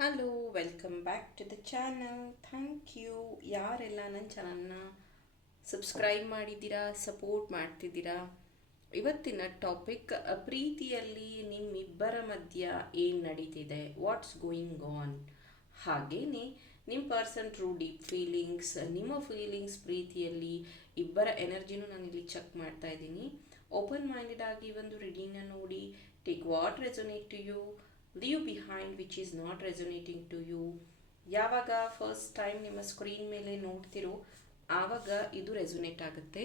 Hello welcome back to the channel thank you ಯಾರೆಲ್ಲ ನನ್ನ ಚಾನಲ್ನ ಸಬ್ಸ್ಕ್ರೈಬ್ ಮಾಡಿದ್ದೀರಾ ಸಪೋರ್ಟ್ ಮಾಡ್ತಿದ್ದೀರಾ? ಇವತ್ತಿನ ಟಾಪಿಕ್ ಪ್ರೀತಿಯಲ್ಲಿ ನಿಮ್ಮಿಬ್ಬರ ಮಧ್ಯ ಏನು ನಡೀತಿದೆ? ವಾಟ್ಸ್ ಗೋಯಿಂಗ್ ಆನ್ ಹಾಗೆಯೇ ನಿಮ್ಮ ಪರ್ಸನ್ ಟ್ರೂ ಡೀಪ್ ಫೀಲಿಂಗ್ಸ್ ನಿಮ್ಮ ಫೀಲಿಂಗ್ಸ್ ಪ್ರೀತಿಯಲ್ಲಿ ಇಬ್ಬರ ಎನರ್ಜಿನೂ ನಾನು ಇಲ್ಲಿ ಚೆಕ್ ಮಾಡ್ತಾ ಇದ್ದೀನಿ. ಓಪನ್ ಮೈಂಡೆಡ್ ಆಗಿ ಒಂದು ರೀಡಿಂಗ್ನ ನೋಡಿ. Take what resonate to you leave behind which is not resonating to you ಯಾವಾಗ ಫಸ್ಟ್ ಟೈಮ್ ನಿಮ್ಮ ಸ್ಕ್ರೀನ್ ಮೇಲೆ ನೋಡ್ತಿರೋ, ಆವಾಗ ಇದು ರೆಸೊನೇಟ್ ಆಗುತ್ತೆ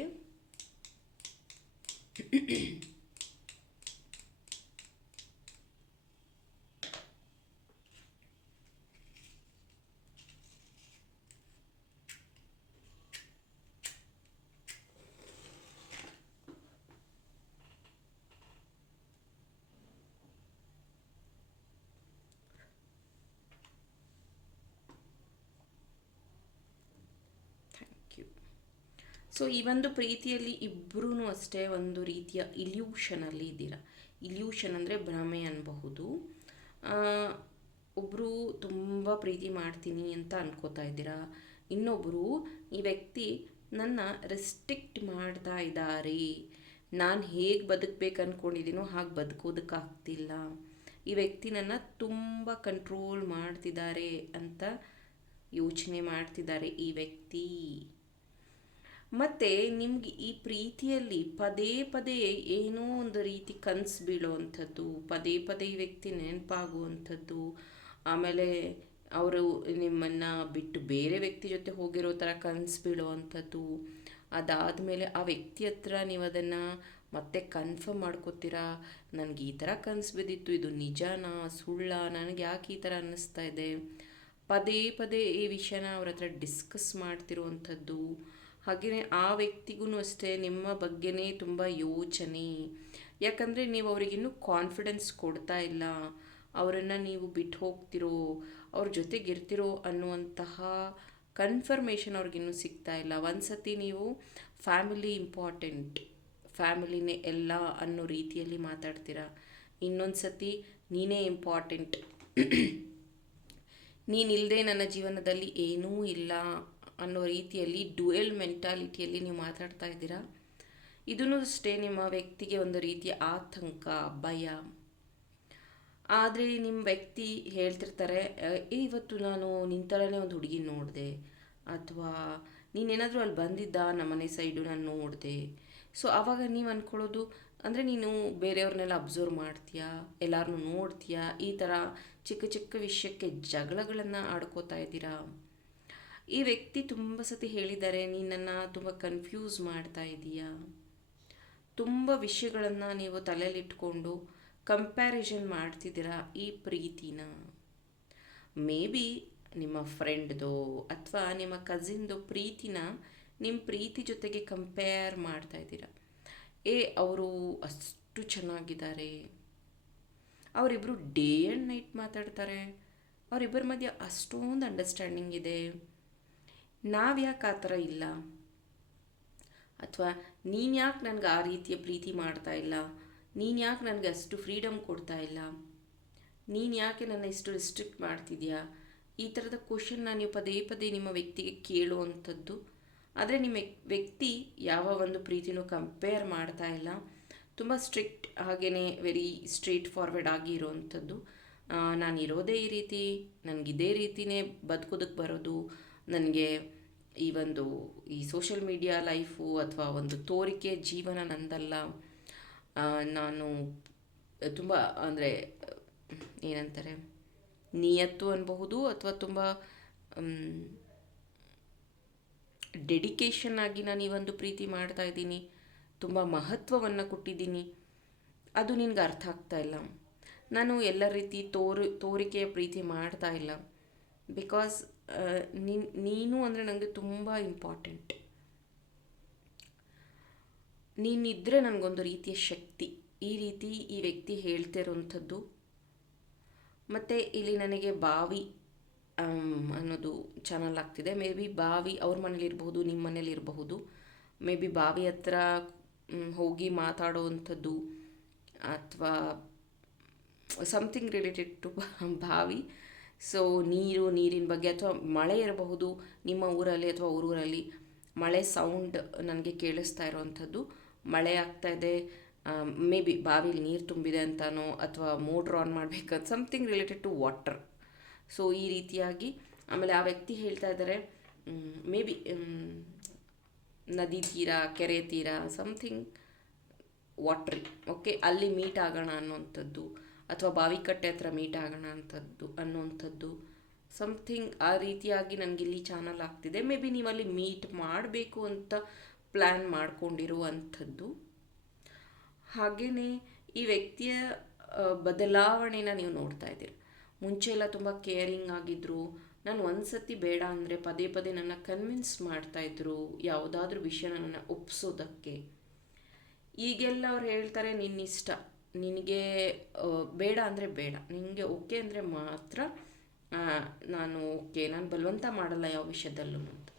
ಥ್ಯಾಂಕ್ ಯು ಸೊ ಈ ಒಂದು ಪ್ರೀತಿಯಲ್ಲಿ ಇಬ್ಬರೂ ಅಷ್ಟೇ ಒಂದು ರೀತಿಯ ಇಲ್ಯೂಷನಲ್ಲಿ ಇದ್ದೀರಾ? ಇಲ್ಯೂಷನ್ ಅಂದರೆ ಭ್ರಮೆ ಅನ್ಬಹುದು. ಒಬ್ಬರು ತುಂಬ ಪ್ರೀತಿ ಮಾಡ್ತೀನಿ ಅಂತ ಅನ್ಕೋತಾ ಇದ್ದೀರಾ? ಇನ್ನೊಬ್ಬರು ಈ ವ್ಯಕ್ತಿ ನನ್ನ ರೆಸ್ಟ್ರಿಕ್ಟ್ ಮಾಡ್ತಾ ಇದ್ದಾರೆ. ನಾನು ಹೇಗೆ ಬದುಕಬೇಕು ಅಂದ್ಕೊಂಡಿದ್ದೀನೋ ಹಾಗೆ ಬದುಕೋದಕ್ಕಾಗ್ತಿಲ್ಲ ಈ ವ್ಯಕ್ತಿ ನನ್ನ ತುಂಬ ಕಂಟ್ರೋಲ್ ಮಾಡ್ತಿದ್ದಾರೆ ಅಂತ ಯೋಚನೆ ಮಾಡ್ತಿದ್ದಾರೆ ಈ ವ್ಯಕ್ತಿ. ಮತ್ತು ನಿಮ್ಗೆ ಈ ಪ್ರೀತಿಯಲ್ಲಿ ಪದೇ ಪದೇ ಏನೋ ಒಂದು ರೀತಿ ಕನಸು ಬೀಳೋವಂಥದ್ದು, ಪದೇ ಪದೇ ಈ ವ್ಯಕ್ತಿ ನೆನಪಾಗುವಂಥದ್ದು, ಆಮೇಲೆ ಅವರು ನಿಮ್ಮನ್ನು ಬಿಟ್ಟು ಬೇರೆ ವ್ಯಕ್ತಿ ಜೊತೆ ಹೋಗಿರೋ ಥರ ಕನಸು ಅದಾದ ಅದಾದಮೇಲೆ ಆ ವ್ಯಕ್ತಿ ಹತ್ರ ನೀವು ಅದನ್ನು ಮತ್ತೆ ಕನ್ಫರ್ಮ್ ಮಾಡ್ಕೋತೀರಾ? ನನಗೆ ಈ ಥರ ಕನಸು ಬಿದ್ದಿತ್ತು, ಇದು ನಿಜನಾ, ಸುಳ್ಳ? ನನಗೆ ಯಾಕೆ ಈ ಥರ ಅನ್ನಿಸ್ತಾ ಇದೆ? ಪದೇ ಪದೇ ಈ ವಿಷಯನ ಅವ್ರ ಹತ್ರ ಡಿಸ್ಕಸ್ ಮಾಡ್ತಿರುವಂಥದ್ದು ಹಾಗೆಯೇ ಆ ವ್ಯಕ್ತಿಗೂ ಅಷ್ಟೇ ನಿಮ್ಮ ಬಗ್ಗೆನೇ ತುಂಬ ಯೋಚನೆ. ಯಾಕಂದರೆ ನೀವು ಅವರಿಗಿನ್ನೂ ಕಾನ್ಫಿಡೆನ್ಸ್ ಕೊಡ್ತಾ ಇಲ್ಲ. ಅವರನ್ನು ನೀವು ಬಿಟ್ಟು ಹೋಗ್ತಿರೋ, ಅವ್ರ ಜೊತೆಗಿರ್ತಿರೋ ಅನ್ನುವಂತಹ ಕನ್ಫರ್ಮೇಷನ್ ಅವ್ರಿಗಿನ್ನೂ ಸಿಗ್ತಾ ಇಲ್ಲ. ಒಂದು ಸತಿ ನೀವು ಫ್ಯಾಮಿಲಿ ಇಂಪಾರ್ಟೆಂಟ್ ಫ್ಯಾಮಿಲಿನೇ ಎಲ್ಲ ಅನ್ನೋ ರೀತಿಯಲ್ಲಿ ಮಾತಾಡ್ತೀರಾ? ಇನ್ನೊಂದು ಸತಿ ನೀನೇ ಇಂಪಾರ್ಟೆಂಟ್ ನೀನಿಲ್ಲದೆ ನನ್ನ ಜೀವನದಲ್ಲಿ ಏನೂ ಇಲ್ಲ. ಅನ್ನೋ ರೀತಿಯಲ್ಲಿ ಡ್ಯುಯಲ್ ಮೆಂಟಾಲಿಟಿಯಲ್ಲಿ ನೀವು ಮಾತಾಡ್ತಾ ಇದ್ದೀರಾ? ಇದೂ ಅಷ್ಟೇ, ನಿಮ್ಮ ವ್ಯಕ್ತಿಗೆ ಒಂದು ರೀತಿಯ ಆತಂಕ, ಭಯ. ಆದರೆ ನಿಮ್ಮ ವ್ಯಕ್ತಿ ಹೇಳ್ತಿರ್ತಾರೆ ಇವತ್ತು ನಾನು ನಿನ್ನ ಥರನೇ ಒಂದು ಹುಡುಗಿ ನೋಡಿದೆ. ಅಥವಾ ನೀನೇನಾದರೂ ಅಲ್ಲಿ ಬಂದಿದ್ದ ನಮ್ಮನೆ ಸೈಡು ನಾನು ನೋಡಿದೆ. ಸೊ ಆವಾಗ ನೀವು ಅಂದ್ಕೊಳ್ಳೋದು ಅಂದರೆ ನೀನು ಬೇರೆಯವ್ರನ್ನೆಲ್ಲ ಅಬ್ಸರ್ವ್ ಮಾಡ್ತೀಯಾ? ಎಲ್ಲರನ್ನೂ ನೋಡ್ತೀಯಾ? ಈ ಥರ ಚಿಕ್ಕ ಚಿಕ್ಕ ವಿಷಯಕ್ಕೆ ಜಗಳಗಳನ್ನು ಆಡ್ಕೋತಾ ಇದ್ದೀರಾ? ಈ ವ್ಯಕ್ತಿ ತುಂಬ ಸತಿ ಹೇಳಿದ್ದಾರೆ ನೀನನ್ನು ತುಂಬ ಕನ್ಫ್ಯೂಸ್ ಮಾಡ್ತಾ ಇದೀಯಾ? ತುಂಬ ವಿಷಯಗಳನ್ನು ನೀವು ತಲೆಯಲ್ಲಿಟ್ಕೊಂಡು ಕಂಪ್ಯಾರಿಸನ್ ಮಾಡ್ತಿದ್ದೀರಾ ಈ ಪ್ರೀತಿನ? ಮೇ ಬಿ ನಿಮ್ಮ ಫ್ರೆಂಡ್ದು ಅಥವಾ ನಿಮ್ಮ ಕಸಿನ್ದು ಪ್ರೀತಿನ ನಿಮ್ಮ ಪ್ರೀತಿ ಜೊತೆಗೆ ಕಂಪೇರ್ ಮಾಡ್ತಾ ಇದ್ದೀರಾ? ಏ, ಅವರು ಅಷ್ಟು ಚೆನ್ನಾಗಿದ್ದಾರೆ. ಅವರಿಬ್ಬರು ಡೇ ಆ್ಯಂಡ್ ನೈಟ್ ಮಾತಾಡ್ತಾರೆ. ಅವರಿಬ್ಬರ ಮಧ್ಯೆ ಅಷ್ಟೊಂದು ಅಂಡರ್ಸ್ಟ್ಯಾಂಡಿಂಗ್ ಇದೆ. ನಾವು ಯಾಕೆ ಆ ಥರ ಇಲ್ಲ? ಅಥವಾ ನೀನು ಯಾಕೆ ನನಗೆ ಆ ರೀತಿಯ ಪ್ರೀತಿ ಮಾಡ್ತಾ ಇಲ್ಲ? ನೀನು ಯಾಕೆ ನನಗೆ ಅಷ್ಟು ಫ್ರೀಡಮ್ ಕೊಡ್ತಾ ಇಲ್ಲ? ನೀನು ಯಾಕೆ ನನ್ನ ಇಷ್ಟು ರಿಸ್ಟ್ರಿಕ್ಟ್ ಮಾಡ್ತಿದ್ಯಾ? ಈ ಥರದ ಕ್ವಶನ್ನ ನೀವು ಪದೇ ಪದೇ ನಿಮ್ಮ ವ್ಯಕ್ತಿಗೆ ಕೇಳುವಂಥದ್ದು ಆದರೆ ನಿಮ್ಮ ವ್ಯಕ್ತಿ ಯಾವ ಒಂದು ಪ್ರೀತಿನೂ ಕಂಪೇರ್ ಮಾಡ್ತಾ ಇಲ್ಲ. ತುಂಬ ಸ್ಟ್ರಿಕ್ಟ್ ಹಾಗೆಯೇ ವೆರಿ ಸ್ಟ್ರೇಟ್ ಫಾರ್ವರ್ಡ್ ಆಗಿ ಇರೋವಂಥದ್ದು ನಾನು ಇರೋದೇ ಈ ರೀತಿ, ನನಗಿದೇ ರೀತಿಯೇ ಬದುಕೋದಕ್ಕೆ ಬರೋದು. ನನಗೆ ಈ ಒಂದು ಈ ಸೋಷಿಯಲ್ ಮೀಡಿಯಾ ಲೈಫು ಅಥವಾ ಒಂದು ತೋರಿಕೆ ಜೀವನ ನಂದಲ್ಲ. ನಾನು ತುಂಬ ಅಂದರೆ ಏನಂತಾರೆ, ನಿಯತ್ತು ಅನ್ಬಹುದು ಅಥವಾ ತುಂಬ ಡೆಡಿಕೇಶನ್ ಆಗಿ ನಾನು ಈ ಒಂದು ಪ್ರೀತಿ ಮಾಡ್ತಾ ಇದ್ದೀನಿ. ತುಂಬ ಮಹತ್ವವನ್ನು ಕೊಟ್ಟಿದ್ದೀನಿ. ಅದು ನಿನಗೆ ಅರ್ಥ ಆಗ್ತಾ ಇಲ್ಲ. ನಾನು ಎಲ್ಲ ರೀತಿ ತೋರು, ತೋರಿಕೆಯ ಪ್ರೀತಿ ಮಾಡ್ತಾ ಇಲ್ಲ. ಬಿಕಾಸ್ ನೀನು ನೀನು ಅಂದರೆ ನನಗೆ ತುಂಬ ಇಂಪಾರ್ಟೆಂಟ್ ನೀನಿದ್ದರೆ ನನಗೊಂದು ರೀತಿಯ ಶಕ್ತಿ. ಈ ರೀತಿ ಈ ವ್ಯಕ್ತಿ ಹೇಳ್ತಿರೋಂಥದ್ದು ಮತ್ತು ಇಲ್ಲಿ ನನಗೆ ಬಾವಿ ಅನ್ನೋದು ಚಾನಲ್ ಆಗ್ತಿದೆ. ಮೇ ಬಿ ಬಾವಿ ಅವ್ರ ಮನೇಲಿರ್ಬಹುದು ನಿಮ್ಮ ಮನೇಲಿರಬಹುದು ಮೇ ಬಿ ಬಾವಿ ಹತ್ರ ಹೋಗಿ ಮಾತಾಡುವಂಥದ್ದು ಅಥವಾ ಸಮಥಿಂಗ್ ರಿಲೇಟೆಡ್ ಟು ಬಾವಿ. ಸೊ ನೀರು, ನೀರಿನ ಬಗ್ಗೆ ಅಥವಾ ಮಳೆ ಇರಬಹುದು ನಿಮ್ಮ ಊರಲ್ಲಿ ಅಥವಾ ಊರೂರಲ್ಲಿ, ಮಳೆ ಸೌಂಡ್ ನನಗೆ ಕೇಳಿಸ್ತಾ ಇರುವಂಥದ್ದು. ಮಳೆ ಆಗ್ತಾ ಇದೆ ಮೇ ಬಿ ಬಾವಿಲಿ ನೀರು ತುಂಬಿದೆ ಅಂತಾನೋ ಅಥವಾ ಮೋಟ್ರ್ ಆನ್ ಮಾಡಬೇಕಂತ something related to water so ಈ ರೀತಿಯಾಗಿ, ಆಮೇಲೆ ಆ ವ್ಯಕ್ತಿ ಹೇಳ್ತಾ ಇದ್ದಾರೆ ಮೇ ಬಿ ನದಿ ತೀರ, ಕೆರೆ ತೀರ ಸಮಥಿಂಗ್ ವಾಟ್ರಿ ಓಕೆ ಅಲ್ಲಿ ಮೀಟ್ ಆಗೋಣ ಅನ್ನೋವಂಥದ್ದು. ಅಥವಾ ಬಾವಿಕಟ್ಟೆ ಹತ್ರ ಮೀಟ್ ಆಗೋಣ ಅಂಥದ್ದು ಅನ್ನುವಂಥದ್ದು ಸಮಥಿಂಗ್ ಆ ರೀತಿಯಾಗಿ ನನಗೆ ಇಲ್ಲಿ ಚಾನಲ್ ಆಗ್ತಿದೆ. ಮೇ ಬಿ ನೀವು ಅಲ್ಲಿ ಮೀಟ್ ಮಾಡಬೇಕು ಅಂತ ಪ್ಲ್ಯಾನ್ ಮಾಡಿಕೊಂಡಿರುವಂಥದ್ದು. ಹಾಗೆಯೇ ಈ ವ್ಯಕ್ತಿಯ ಬದಲಾವಣೆನ ನೀವು ನೋಡ್ತಾ ಇದ್ದೀರಿ. ಮುಂಚೆ ಎಲ್ಲ ತುಂಬ ಕೇರಿಂಗ್ ಆಗಿದ್ದರು ನಾನು ಒಂದು ಸತಿ ಬೇಡ ಅಂದರೆ ಪದೇ ಪದೇ ನನ್ನ ಕನ್ವಿನ್ಸ್ ಮಾಡ್ತಾಯಿದ್ರು ಯಾವುದಾದ್ರೂ ವಿಷಯನ ನನ್ನ ಒಪ್ಸೋದಕ್ಕೆ. ಈಗೆಲ್ಲ ಅವ್ರು ಹೇಳ್ತಾರೆ ನಿನ್ನಿಷ್ಟ. ನಿನಗೆ ಬೇಡ ಅಂದರೆ ಬೇಡ. ನಿನಗೆ ಓಕೆ ಅಂದರೆ ಮಾತ್ರ ನಾನು ಓಕೆ, ನಾನು ಬಲವಂತ ಮಾಡಲ್ಲ ಯಾವ ವಿಷಯದಲ್ಲೂ ಅಂತ.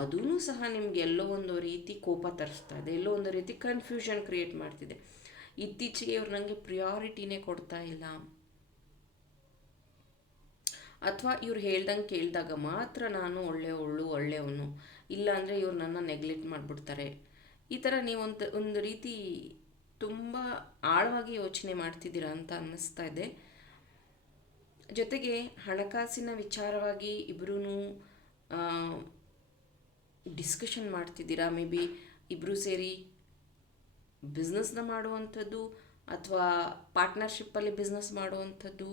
ಅದೂ ಸಹ ನಿಮ್ಗೆ ಎಲ್ಲೋ ಒಂದು ರೀತಿ ಕೋಪ ತರಿಸ್ತಾ ಇದೆ, ಎಲ್ಲೋ ಒಂದು ರೀತಿ ಕನ್ಫ್ಯೂಷನ್ ಕ್ರಿಯೇಟ್ ಮಾಡ್ತಿದೆ. ಇತ್ತೀಚೆಗೆ ಇವ್ರು ನನಗೆ ಪ್ರಿಯಾರಿಟಿನೇ ಕೊಡ್ತಾ ಇಲ್ಲ. ಅಥವಾ ಇವ್ರು ಹೇಳ್ದಂಗೆ ಕೇಳಿದಾಗ ಮಾತ್ರ ನಾನು ಒಳ್ಳೆಯವಳು, ಒಳ್ಳೆಯವನು. ಇಲ್ಲ ಅಂದರೆ ಇವ್ರು ನನ್ನ ನೆಗ್ಲೆಕ್ಟ್ ಮಾಡಿಬಿಡ್ತಾರೆ. ಈ ಥರ ನೀವು ಒಂದು ಒಂದು ರೀತಿ ತುಂಬ ಆಳವಾಗಿ ಯೋಚನೆ ಮಾಡ್ತಿದ್ದೀರಾ ಅಂತ ಅನ್ನಿಸ್ತಾ ಇದೆ. ಜೊತೆಗೆ ಹಣಕಾಸಿನ ವಿಚಾರವಾಗಿ ಇಬ್ಬರೂ ಡಿಸ್ಕಷನ್ ಮಾಡ್ತಿದ್ದೀರಾ? ಮೇ ಬಿ ಇಬ್ಬರು ಸೇರಿ ಬಿಸ್ನೆಸ್ನ ಮಾಡುವಂಥದ್ದು ಅಥವಾ ಪಾರ್ಟ್ನರ್ಶಿಪ್ಪಲ್ಲಿ ಬಿಸ್ನೆಸ್ ಮಾಡುವಂಥದ್ದು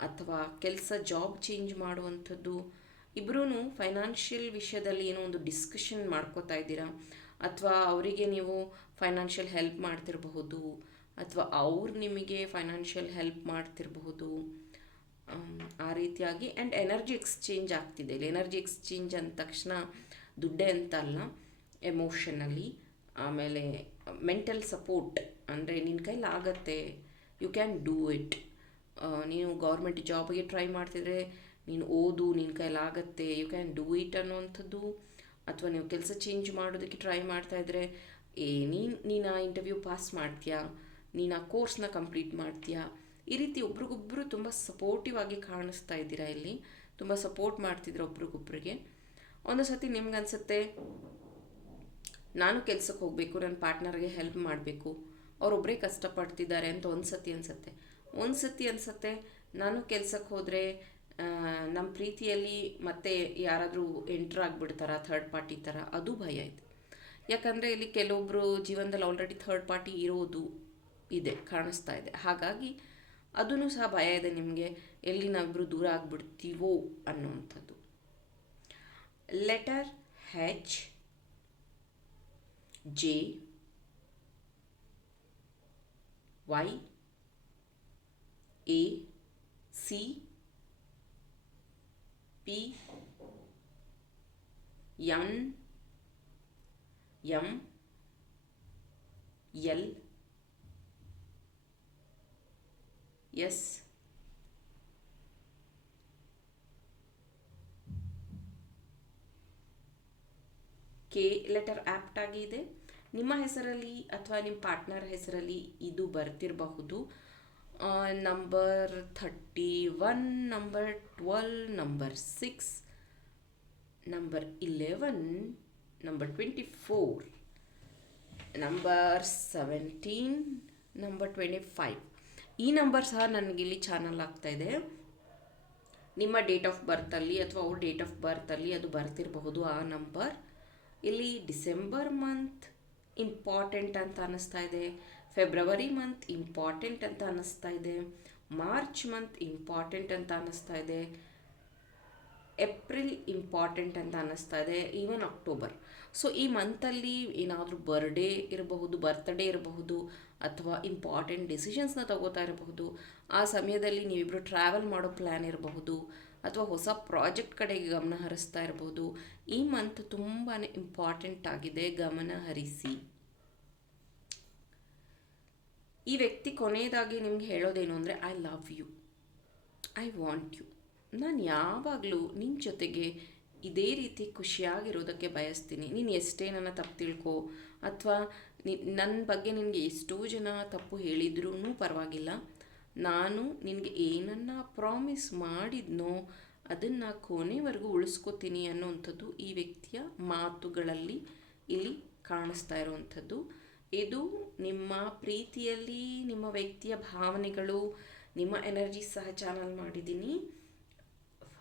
ಅಥವಾ ಕೆಲಸ ಜಾಬ್ ಚೇಂಜ್ ಮಾಡುವಂಥದ್ದು. ಇಬ್ಬರೂ ಫೈನಾನ್ಷಿಯಲ್ ವಿಷಯದಲ್ಲಿ ಏನೋ ಒಂದು ಡಿಸ್ಕಷನ್ ಮಾಡ್ಕೋತಾ ಇದ್ದೀರಾ? ಅಥವಾ ಅವರಿಗೆ ನೀವು ಫೈನಾನ್ಷಿಯಲ್ ಹೆಲ್ಪ್ ಮಾಡ್ತಿರಬಹುದು ಅಥವಾ ಅವ್ರು ನಿಮಗೆ ಫೈನಾನ್ಷಿಯಲ್ ಹೆಲ್ಪ್ ಮಾಡ್ತಿರಬಹುದು. ಆ ರೀತಿಯಾಗಿ ಆ್ಯಂಡ್ ಎನರ್ಜಿ ಎಕ್ಸ್ಚೇಂಜ್ ಆಗ್ತಿದೆ. ಇಲ್ಲಿ ಎನರ್ಜಿ ಎಕ್ಸ್ಚೇಂಜ್ ಅಂದ ತಕ್ಷಣ ದುಡ್ಡೇ ಅಂತ ಅಲ್ಲ ಎಮೋಷನಲಿ ಆಮೇಲೆ ಮೆಂಟಲ್ ಸಪೋರ್ಟ್ ಅಂದರೆ ನಿನ್ನ ಕೈಲಿ ಆಗತ್ತೆ ಯು ಕ್ಯಾನ್ ಡೂ ಇಟ್ ನೀನು ಗೌರ್ಮೆಂಟ್ ಜಾಬ್ಗೆ ಟ್ರೈ ಮಾಡ್ತಿದ್ರೆ ನೀನು ಓದು ನಿನ್ನ ಕೈಲಿ ಆಗತ್ತೆ ಯು ಕ್ಯಾನ್ ಡೂ ಇಟ್ ಅನ್ನೋವಂಥದ್ದು. ಅಥವಾ ನೀವು ಕೆಲಸ ಚೇಂಜ್ ಮಾಡೋದಕ್ಕೆ ಟ್ರೈ ಮಾಡ್ತಾ ಇದ್ರೆ ಏ, ನೀನು ನೀನು ಇಂಟರ್ವ್ಯೂ ಪಾಸ್ ಮಾಡ್ತೀಯಾ? ನೀನು ಆ ಕೋರ್ಸ್ನ ಕಂಪ್ಲೀಟ್ ಮಾಡ್ತೀಯಾ? ಈ ರೀತಿ ಒಬ್ರಿಗೊಬ್ಬರು ತುಂಬ ಸಪೋರ್ಟಿವ್ ಆಗಿ ಕಾಣಿಸ್ತಾ ಇದ್ದೀರಾ ಇಲ್ಲಿ? ತುಂಬ ಸಪೋರ್ಟ್ ಮಾಡ್ತಿದ್ರು ಒಬ್ರಿಗೊಬ್ರಿಗೆ? ಒಂದು ಸತಿ ನಿಮ್ಗೆ ಅನ್ಸುತ್ತೆ ನಾನು ಕೆಲ್ಸಕ್ಕೆ ಹೋಗಬೇಕು ನನ್ನ ಪಾರ್ಟ್ನರ್ಗೆ ಹೆಲ್ಪ್ ಮಾಡಬೇಕು. ಅವರೊಬ್ಬರೇ ಕಷ್ಟಪಡ್ತಿದ್ದಾರೆ ಅಂತ ಒಂದು ಸತಿ ಅನಿಸುತ್ತೆ. ಒಂದು ಸತಿ ಅನಿಸುತ್ತೆ, ನಾನು ಕೆಲ್ಸಕ್ಕೆ ಹೋದರೆ ನಮ್ಮ ಪ್ರೀತಿಯಲ್ಲಿ ಮತ್ತೆ ಯಾರಾದರೂ ಎಂಟ್ರ್ ಆಗಿಬಿಡ್ತಾರ ಥರ್ಡ್ ಪಾರ್ಟಿ ಥರ ಅದು ಭಯ ಇದೆ ಯಾಕಂದರೆ ಇಲ್ಲಿ ಕೆಲವೊಬ್ಬರು ಜೀವನದಲ್ಲಿ ಆಲ್ರೆಡಿ ಥರ್ಡ್ ಪಾರ್ಟಿ ಇರೋದು ಇದೆ, ಕಾಣಿಸ್ತಾ ಇದೆ. ಹಾಗಾಗಿ ಅದೂ ಸಹ ಭಯ ಇದೆ ನಿಮಗೆ ಎಲ್ಲಿ ನಾವಿಬ್ಬರು ದೂರ ಆಗಿಬಿಡ್ತೀವೋ ಅನ್ನುವಂಥದ್ದು. Letter H J Y A C P N M, L, S. K letter apt ಆಗಿದೆ. ನಿಮ್ಮ ಹೆಸರಲ್ಲಿ ಅಥವಾ ನಿಮ್ಮ ಪಾರ್ಟ್ನರ್ ಹೆಸರಲ್ಲಿ ಇದು ಬರ್ತಿರಬಹುದು. Number thirty one, number twelve, number six, number eleven number twenty four number seventeen number twenty five ಈ number ಸಹ ನನಗಿಲ್ಲಿ ಚಾನಲ್ ಆಗ್ತಾ ಇದೆ. ನಿಮ್ಮ ಡೇಟ್ ಆಫ್ ಬರ್ತಲ್ಲಿ ಅಥವಾ ಅವ್ರ ಡೇಟ್ ಆಫ್ ಬರ್ತಲ್ಲಿ ಅದು ಬರ್ತಿರಬಹುದು ಆ ನಂಬರ್ ಇಲ್ಲಿ ಡಿಸೆಂಬರ್ ಮಂತ್ ಇಂಪಾರ್ಟೆಂಟ್ ಅಂತ ಅನ್ನಿಸ್ತಾ ಇದೆ. ಫೆಬ್ರವರಿ ಮಂತ್ ಇಂಪಾರ್ಟೆಂಟ್ ಅಂತ ಅನ್ನಿಸ್ತಾ ಇದೆ. ಮಾರ್ಚ್ ಮಂತ್ ಇಂಪಾರ್ಟೆಂಟ್ ಅಂತ ಅನ್ನಿಸ್ತಾ ಇದೆ. ಏಪ್ರಿಲ್ ಇಂಪಾರ್ಟೆಂಟ್ ಅಂತ ಅನ್ನಿಸ್ತಾ ಇದೆ ಈವನ್ ಅಕ್ಟೋಬರ್. ಸೊ ಈ ಮಂತಲ್ಲಿ ಏನಾದರೂ ಬರ್ಡೇ ಇರಬಹುದು ಬರ್ತ್ಡೇ ಇರಬಹುದು, ಅಥವಾ ಇಂಪಾರ್ಟೆಂಟ್ ಡಿಸಿಷನ್ಸ್ನ ತಗೋತಾ ಇರಬಹುದು, ಆ ಸಮಯದಲ್ಲಿ ನೀವಿಬ್ಬರು ಟ್ರಾವೆಲ್ ಮಾಡೋ ಪ್ಲ್ಯಾನ್ ಇರಬಹುದು, ಅಥವಾ ಹೊಸ ಪ್ರಾಜೆಕ್ಟ್ ಕಡೆಗೆ ಗಮನ ಹರಿಸ್ತಾ ಇರಬಹುದು, ಈ ಮಂತ್ ತುಂಬಾ ಇಂಪಾರ್ಟೆಂಟ್ ಆಗಿದೆ, ಗಮನ ಹರಿಸಿ. ಈ ವ್ಯಕ್ತಿ ಕೊನೆಯದಾಗಿ ನಿಮ್ಗೆ ಹೇಳೋದೇನು ಅಂದರೆ I love you I want you ನಾನು ಯಾವಾಗಲೂ ನಿನ್ನ ಜೊತೆಗೆ ಇದೇ ರೀತಿ ಖುಷಿಯಾಗಿರೋದಕ್ಕೆ ಬಯಸ್ತೀನಿ. ನೀನು ಎಷ್ಟೇ ನನ್ನ ತಪ್ಪು ತಿಳ್ಕೊ, ಅಥವಾ ನಿ ನನ್ನ ಬಗ್ಗೆ ನಿನಗೆ ಎಷ್ಟೋ ಜನ ತಪ್ಪು ಹೇಳಿದ್ರೂ ಪರವಾಗಿಲ್ಲ. ನಾನು ನಿನಗೆ ಏನನ್ನ ಪ್ರಾಮಿಸ್ ಮಾಡಿದ್ನೋ ಅದನ್ನು ಕೊನೆವರೆಗೂ ಉಳಿಸ್ಕೋತೀನಿ ಅನ್ನೋವಂಥದ್ದು ಈ ವ್ಯಕ್ತಿಯ ಮಾತುಗಳಲ್ಲಿ ಇಲ್ಲಿ ಕಾಣಿಸ್ತಾ ಇರುವಂಥದ್ದು. ಇದು ನಿಮ್ಮ ಪ್ರೀತಿಯಲ್ಲಿ ನಿಮ್ಮ ವ್ಯಕ್ತಿಯ ಭಾವನೆಗಳು, ನಿಮ್ಮ ಎನರ್ಜಿ ಸಹ ಚಾನಲ್ ಮಾಡಿದ್ದೀನಿ.